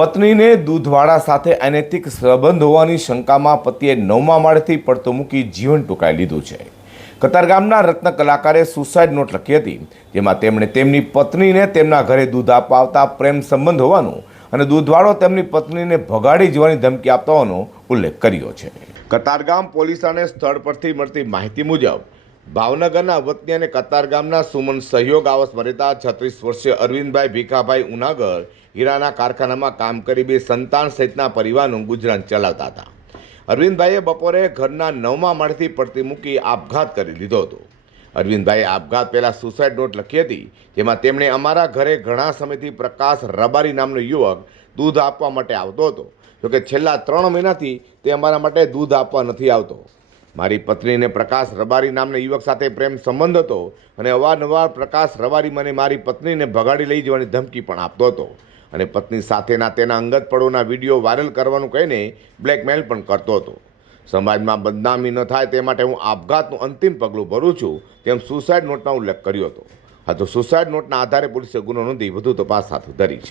પત્નીને દૂધવાળા સાથે અનૈતિક સંબંધ હોવાની શંકામાં પતિએ નવમા માળેથી પડતો મૂકી જીવન ટૂંકાઈ લીધું છે. કતારગામના રત્ન કલાકારે સુસાઇડ નોટ લખી હતી, જેમાં તેમણે તેમની પત્નીને તેમના ઘરે દૂધ અપાવતા પ્રેમ સંબંધ હોવાનું અને દૂધવાળો તેમની પત્નીને ભગાડી જવાની ધમકી આપતા હોવાનો ઉલ્લેખ કર્યો છે. કતારગામ પોલીસ અને સ્થળ પરથી મળતી માહિતી મુજબ ભાવનગરના વતની અને કતાર ગામના સુમન સહયોગ આવાસ ભરેતા છત્રીસ વર્ષીય અરવિંદભાઈ ભીખાભાઈ ઉનાગર હીરાના કારખાનામાં કામ કરી બે સંતાન સહિતના પરિવારનું ગુજરાન ચલાવતા હતા. અરવિંદભાઈએ બપોરે ઘરના નવમા માળથી પડતી મૂકી આપઘાત કરી લીધો હતો. અરવિંદભાઈએ આપઘાત પહેલાં સુસાઇડ નોટ લખી હતી, જેમાં તેમણે અમારા ઘરે ઘણા સમયથી પ્રકાશ રબારી નામનો યુવક દૂધ આપવા માટે આવતો હતો. જોકે છેલ્લા ત્રણ મહિનાથી તે અમારા માટે દૂધ આપવા નથી આવતો. મારી પત્નીને પ્રકાશ રબારી નામના યુવક સાથે પ્રેમ સંબંધ હતો અને અવારનવાર પ્રકાશ રબારી મને મારી પત્નીને ભગાડી લઈ જવાની ધમકી પણ આપતો હતો. અને પત્ની સાથેના તેના અંગત પળોના વીડિયો વાયરલ કરવાનું કહીને બ્લેકમેલ પણ કરતો હતો. સમાજમાં બદનામી ન થાય તે માટે હું આપઘાતનું અંતિમ પગલું ભરું છું તેમ સુસાઇડ નોટમાં ઉલ્લેખ કર્યો હતો. હા, તો સુસાઇડ નોટના આધારે પોલીસે ગુનો નોંધી વધુ તપાસ હાથ ધરી છે.